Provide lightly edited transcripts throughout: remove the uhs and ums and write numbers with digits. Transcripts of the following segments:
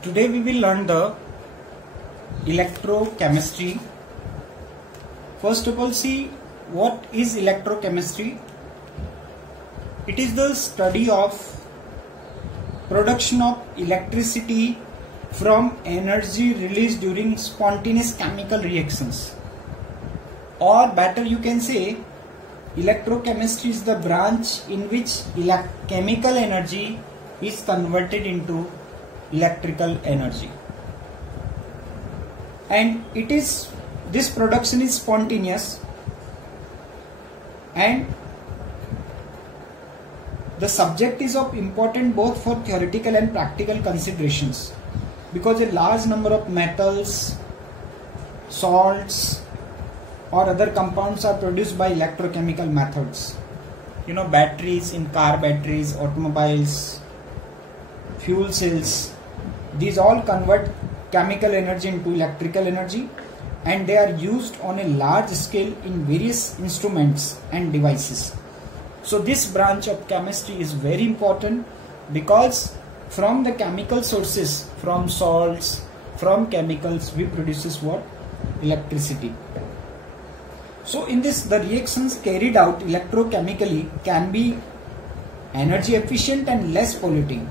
Today we will learn the electrochemistry. First of all, see what is electrochemistry. It is the study of production of electricity from energy released during spontaneous chemical reactions, or better you can say electrochemistry is the branch in which chemical energy is converted into electrical energy, and this production is spontaneous, and the subject is of important both for theoretical and practical considerations, because a large number of metals, salts or other compounds are produced by electrochemical methods. Batteries in car batteries, automobiles, fuel cells, these all convert chemical energy into electrical energy, and they are used on a large scale in various instruments and devices. So this branch of chemistry is very important, because from the chemical sources, from salts, from chemicals, we produces what? Electricity. So in this, the reactions carried out electrochemically can be energy efficient and less polluting.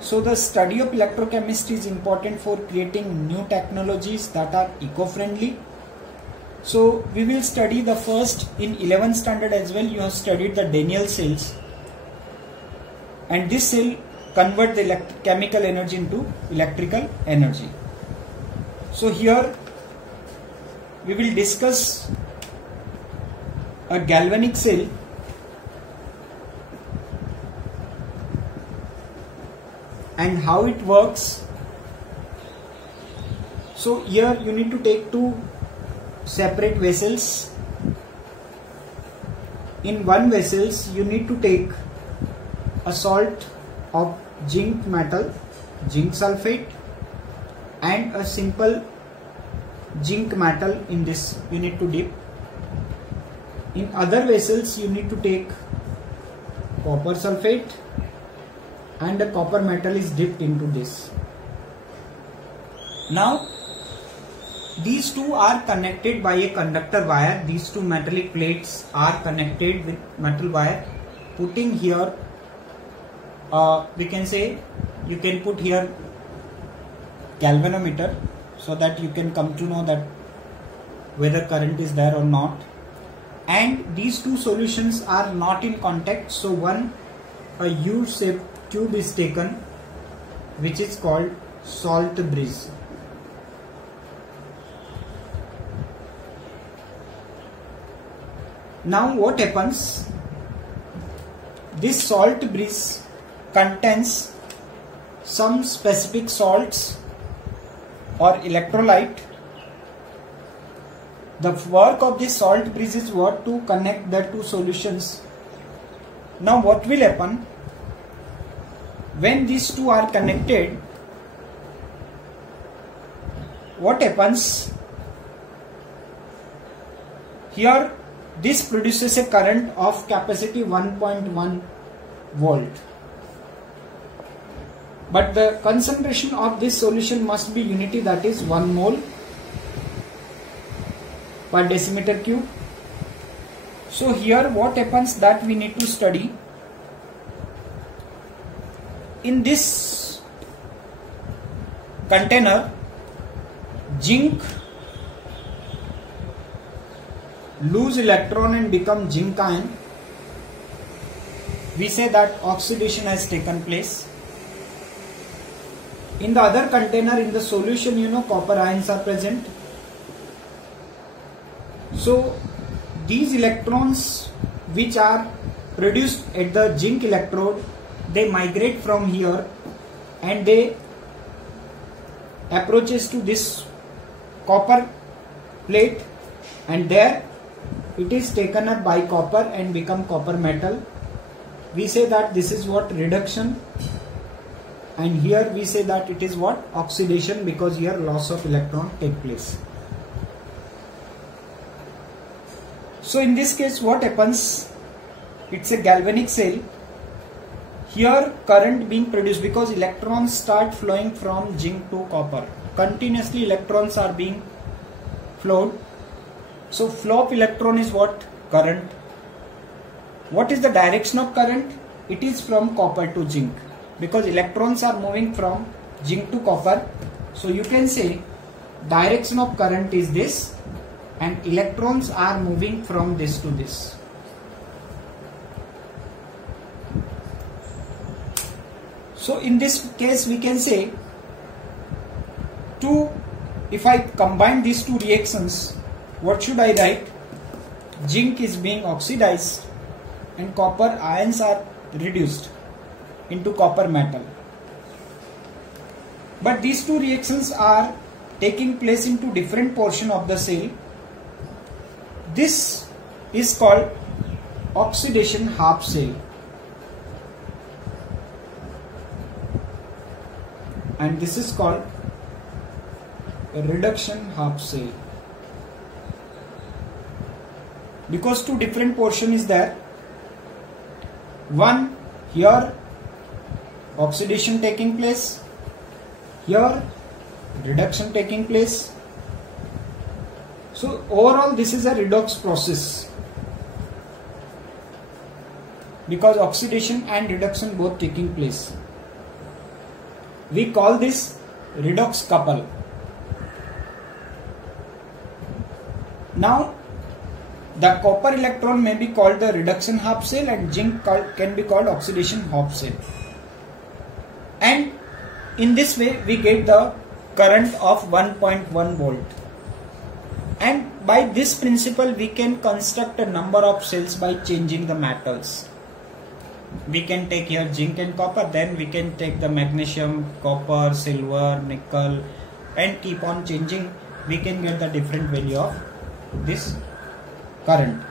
So the study of electrochemistry is important for creating new technologies that are eco-friendly. So we will study the first in 11th standard as well. You have studied the Daniell cells, and this cell convert the chemical energy into electrical energy. So here we will discuss a galvanic cell, and how it works. So here you need to take two separate vessels. In one vessels you need to take a salt of zinc metal, zinc sulfate, and a simple zinc metal. In this you need to dip. In other vessels you need to take copper sulfate, and the copper metal is dipped into this. Now these two are connected by a conductor wire. These two metallic plates are connected with metal wire. Putting here, we can say, you can put here galvanometer, so that you can come to know that whether current is there or not. And these two solutions are not in contact, so a U-shaped tube is taken, which is called salt bridge. Now what happens? This salt bridge contains some specific salts or electrolyte. The work of this salt bridge is what? To connect the two solutions. Now what will happen? When these two are connected, what happens? Here this produces a current of capacity 1.1 volt. But the concentration of this solution must be unity, that is 1 mole per decimeter cube. So here what happens that we need to study. In this container, zinc lose electron and become zinc ion. We say that oxidation has taken place. In the other container, in the solution, copper ions are present. So these electrons which are produced at the zinc electrode, they migrate from here and they approaches to this copper plate, and there it is taken up by copper and become copper metal. We say that this is what? Reduction. And here we say that it is what? Oxidation, because here loss of electron take place. So in this case what happens? It's a galvanic cell. here current being produced because electrons start flowing from zinc to copper. Continuously electrons are being flowed. So flow of electron is what? Current. What is the direction of current? It is from copper to zinc because electrons are moving from zinc to copper. So you can say direction of current is this and electrons are moving from this to this. So in this case we can say if I combine these two reactions, what should I write? Zinc is being oxidized and copper ions are reduced into copper metal. But these two reactions are taking place into different portion of the cell. This is called oxidation half cell. And this is called a reduction half cell. Because two different portion is there. One here oxidation taking place, here reduction taking place. So overall this is a redox process because oxidation and reduction both taking place. We call this redox couple. Now the copper electron may be called the reduction half cell and zinc can be called oxidation half cell. And in this way we get the current of 1.1 volt. And by this principle we can construct a number of cells by changing the metals. We can take here zinc and copper, then we can take the magnesium, copper, silver, nickel and keep on changing. We can get the different value of this current.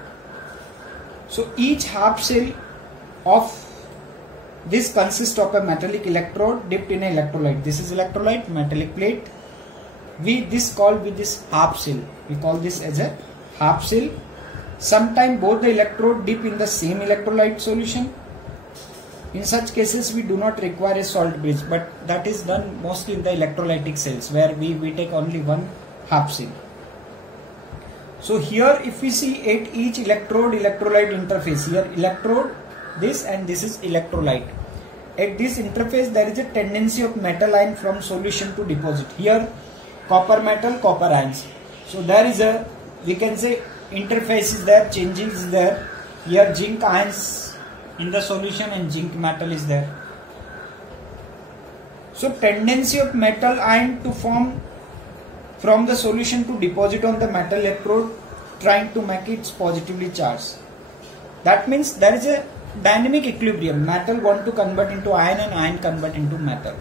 So each half cell of this consists of a metallic electrode dipped in an electrolyte. This is electrolyte, metallic plate. This half cell. We call this as a half cell. Sometimes both the electrode dip in the same electrolyte solution. In such cases we do not require a salt bridge, but that is done mostly in the electrolytic cells where we take only one half cell. So here if we see at each electrode-electrolyte interface, here electrode, this and this is electrolyte. At this interface there is a tendency of metal ion from solution to deposit. Here copper metal, copper ions. So there is a, we can say interface is there, changing is there. Here zinc ions in the solution and zinc metal is there. So tendency of metal ion to form from the solution to deposit on the metal electrode, trying to make it positively charged. That means there is a dynamic equilibrium. Metal want to convert into iron and iron convert into metal.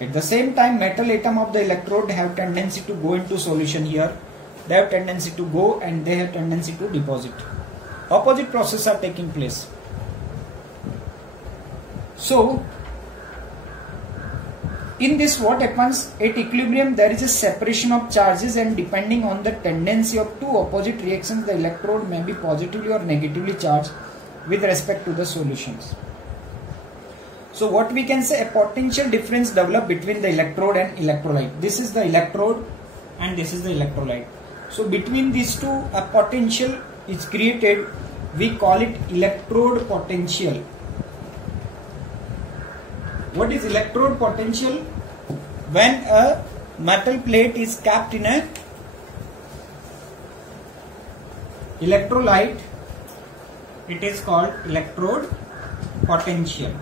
At the same time, metal atom of the electrode have tendency to go into solution here. They have tendency to go and they have tendency to deposit. Opposite processes are taking place. So in this what happens, at equilibrium there is a separation of charges and depending on the tendency of two opposite reactions, the electrode may be positively or negatively charged with respect to the solutions. So what we can say, a potential difference develop between the electrode and electrolyte. This is the electrode and this is the electrolyte. So between these two a potential is created. We call it electrode potential. What is electrode potential? When a metal plate is capped in a electrolyte, it is called electrode potential.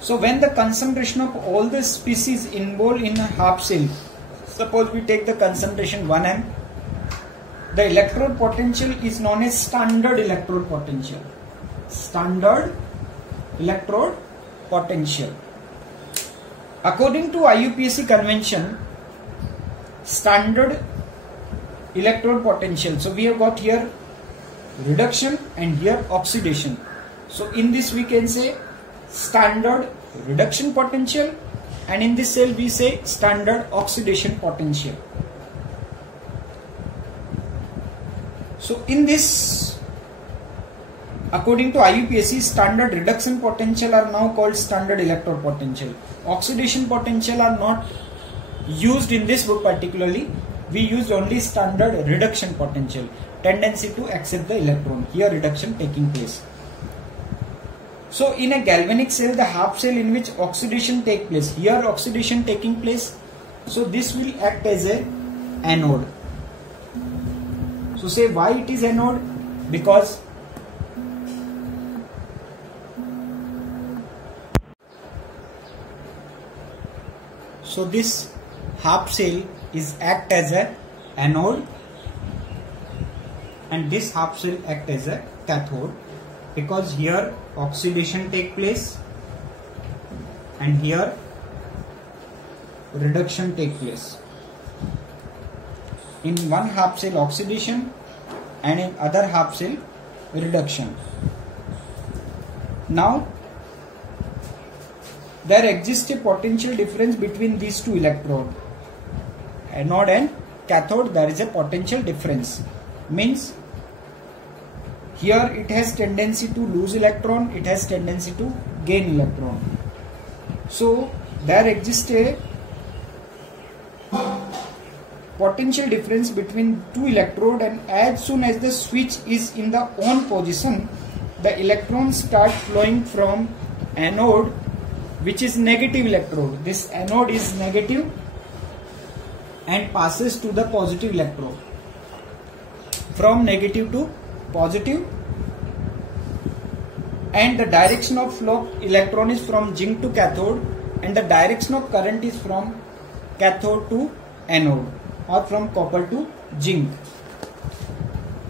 So when the concentration of all the species involved in a half cell, suppose we take the concentration 1 m, the electrode potential is known as standard electrode potential. Standard electrode potential. According to IUPAC convention, standard electrode potential. So we have got here reduction and here oxidation. So in this we can say standard reduction potential, and in this cell we say standard oxidation potential. So in this According to IUPAC, standard reduction potential are now called standard electrode potential. Oxidation potential are not used in this book particularly. We used only standard reduction potential, tendency to accept the electron, here reduction taking place. So in a galvanic cell, the half cell in which oxidation take place, here oxidation taking place, so this will act as a anode. So say why it is anode? Because so this half cell is act as a anode and this half cell act as a cathode, because here oxidation take place and here reduction take place. In one half cell oxidation and in other half cell reduction. Now there exists a potential difference between these two electrodes, anode and cathode. There is a potential difference, means here it has tendency to lose electron, it has tendency to gain electron. So there exists a potential difference between two electrodes, and as soon as the switch is in the on position, the electrons start flowing from anode, which is negative electrode. This anode is negative and passes to the positive electrode, from negative to positive, and the direction of flow electron is from zinc to cathode, and the direction of current is from cathode to anode or from copper to zinc.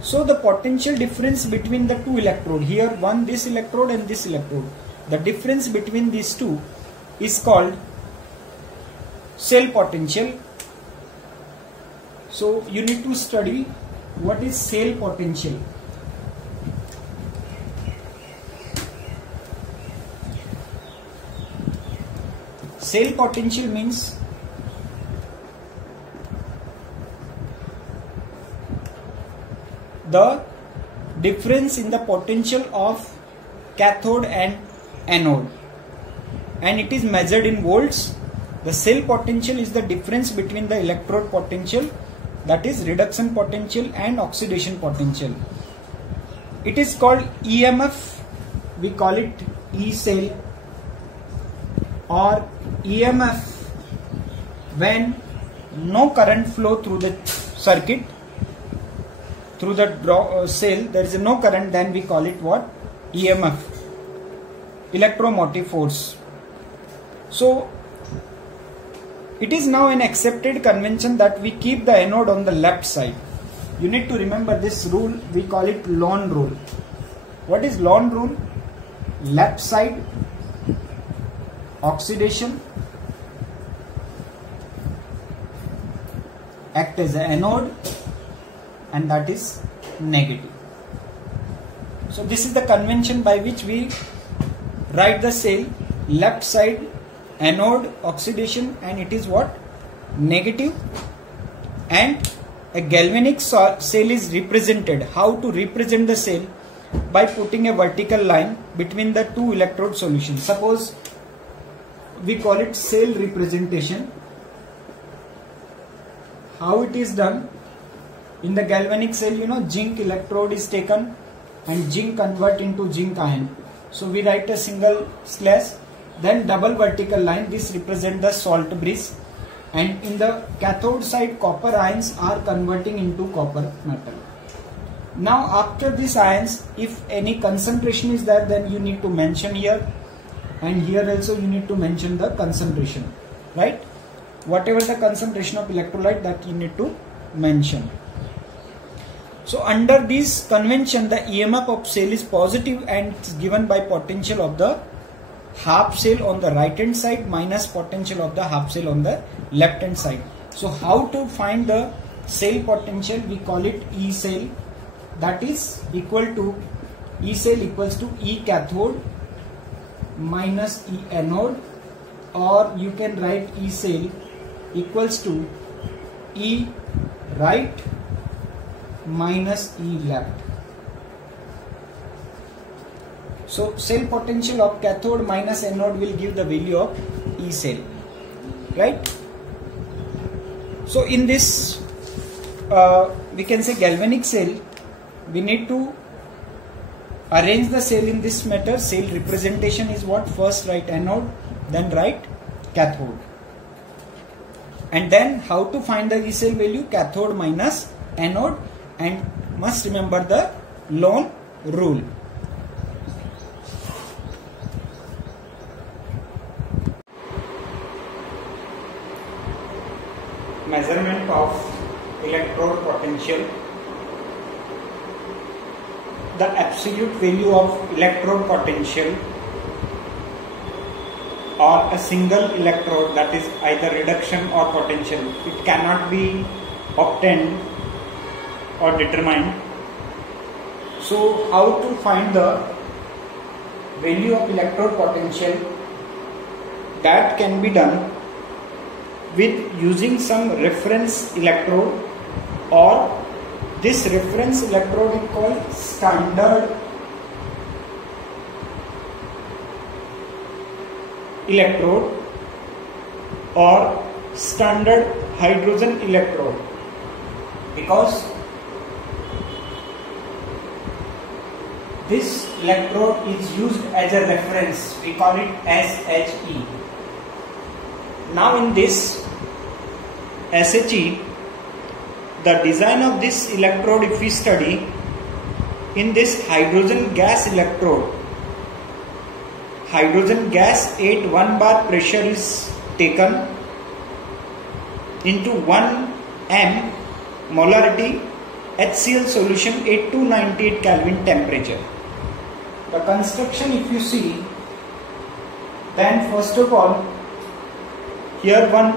So the potential difference between the two electrodes, here one this electrode and this electrode, the difference between these two is called cell potential. So you need to study what is cell potential. Cell potential means the difference in the potential of cathode and anode, and it is measured in volts. The cell potential is the difference between the electrode potential, that is reduction potential, and oxidation potential. It is called EMF, we call it E cell, or EMF when no current flow through the circuit, through the cell, there is no current, then we call it what? EMF, electromotive force. So it is now an accepted convention that we keep the anode on the left side. You need to remember this rule, we call it Lone rule. What is Lone rule? Left side oxidation act as an anode, and that is negative. So this is the convention by which we write the cell, left side anode oxidation, and it is what? Negative. And a galvanic cell is represented. How to represent the cell? By putting a vertical line between the two electrode solutions. Suppose we call it cell representation. How it is done? In the galvanic cell, you know, zinc electrode is taken and zinc convert into zinc ion. So we write a single slash, then double vertical line. This represent the salt bridge, and in the cathode side copper ions are converting into copper metal. Now after these ions, if any concentration is there, then you need to mention here, and here also you need to mention the concentration, right? Whatever the concentration of electrolyte, that you need to mention. So under this convention, the EMF of cell is positive and it's given by potential of the half cell on the right hand side minus potential of the half cell on the left hand side. So how to find the cell potential? We call it E cell, that is equal to E cell equals to E cathode minus E anode, or you can write E cell equals to E right minus E left. So cell potential of cathode minus anode will give the value of E cell, right? So in this we can say galvanic cell, we need to arrange the cell in this manner. Cell representation is what? First write anode, then write cathode. And then how to find the E cell value? Cathode minus anode, and must remember the Lone rule. Measurement of electrode potential. The absolute value of electrode potential or a single electrode, that is either reduction or potential, it cannot be obtained or determined. So how to find the value of electrode potential? That can be done with using some reference electrode, or this reference electrode is called standard electrode or standard hydrogen electrode, because this electrode is used as a reference. We call it SHE. Now in this SHE, the design of this electrode, if we study, in this hydrogen gas electrode, hydrogen gas at 1 bar pressure is taken into 1 m molarity HCl solution at 298 Kelvin temperature. The construction, if you see, then first of all, here one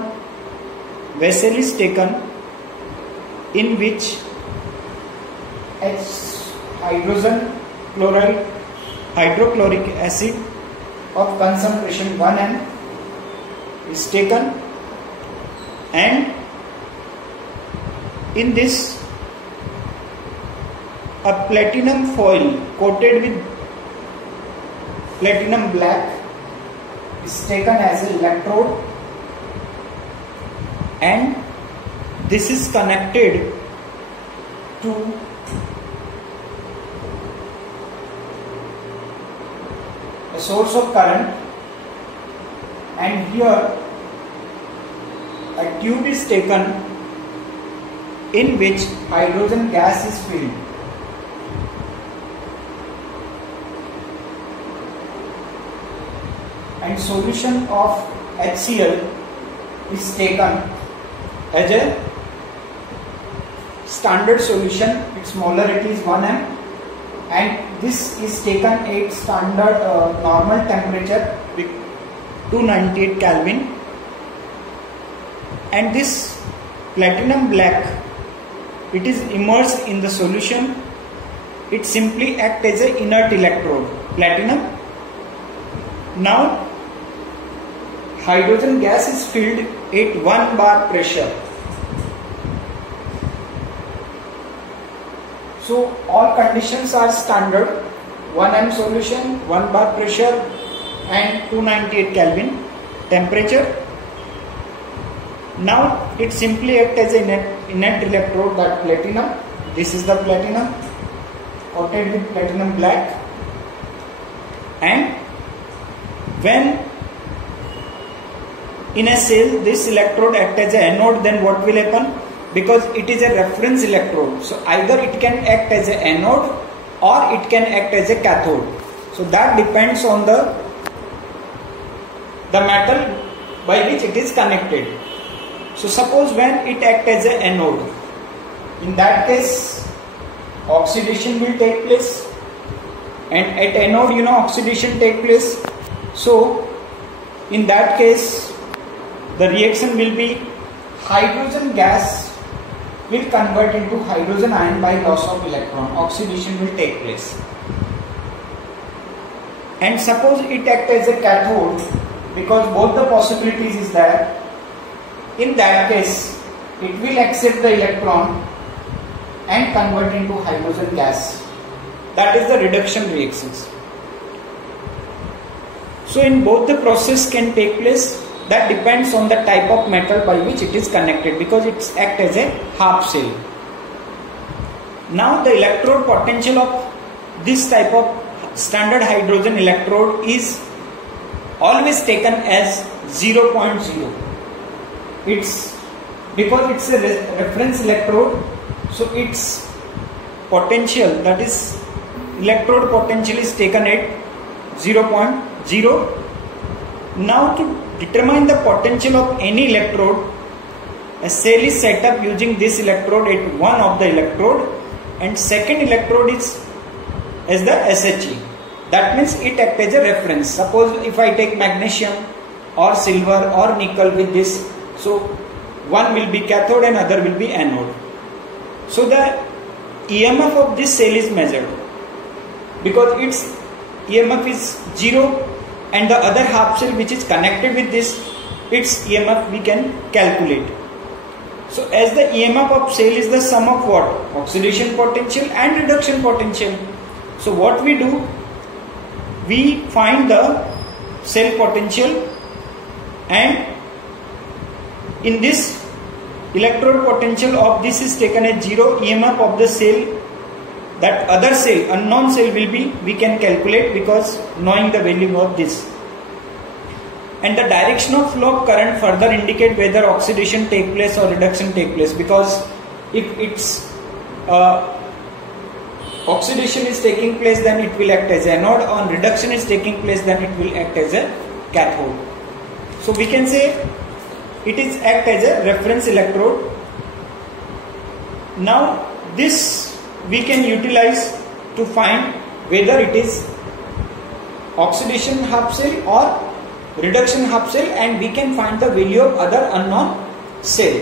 vessel is taken in which hydrogen chloride hydrochloric acid of concentration 1 m is taken, and in this a platinum foil coated with platinum black is taken as an electrode, and this is connected to a source of current, and here a tube is taken in which hydrogen gas is filled. And solution of HCl is taken as a standard solution. Its molarity is 1 m, and this is taken at standard normal temperature with 298 Kelvin, and this platinum black, it is immersed in the solution. It simply acts as an inert electrode, platinum. Now hydrogen gas is filled at 1 bar pressure. So all conditions are standard: 1 m solution, 1 bar pressure, and 298 Kelvin temperature. Now it simply acts as an inert electrode, that platinum. This is the platinum coated with platinum black, and when in a cell this electrode acts as an anode, then what will happen? Because it is a reference electrode, so either it can act as an anode or it can act as a cathode. So that depends on the metal by which it is connected. So suppose when it acts as an anode, in that case oxidation will take place, and at anode oxidation take place. So in that case the reaction will be hydrogen gas will convert into hydrogen ion by loss of electron. Oxidation will take place. And suppose it acts as a cathode, because both the possibilities is there. In that case it will accept the electron and convert into hydrogen gas. That is the reduction reactions. So in both the process can take place. That depends on the type of metal by which it is connected, because it acts as a half cell. Now the electrode potential of this type of standard hydrogen electrode is always taken as 0.0. It's because it's a reference electrode, so its potential, that is electrode potential, is taken at 0.0. Now to determine the potential of any electrode, a cell is set up using this electrode at one of the electrode, and second electrode is as the SHE. That means it acts as a reference. Suppose if I take magnesium or silver or nickel with this, so one will be cathode and other will be anode. So the EMF of this cell is measured, because its EMF is 0, and the other half cell which is connected with this, its EMF we can calculate. So as the EMF of cell is the sum of what? Oxidation potential and reduction potential. So what we do? We find the cell potential, and in this electrode potential of this is taken as 0, EMF of the cell, that other cell, unknown cell, will be, we can calculate because knowing the value of this. And the direction of flow of current further indicate whether oxidation take place or reduction take place, because if it's oxidation is taking place, then it will act as anode, or reduction is taking place, then it will act as a cathode. So we can say it is act as a reference electrode. Now this we can utilize to find whether it is oxidation half cell or reduction half cell, and we can find the value of other unknown cell.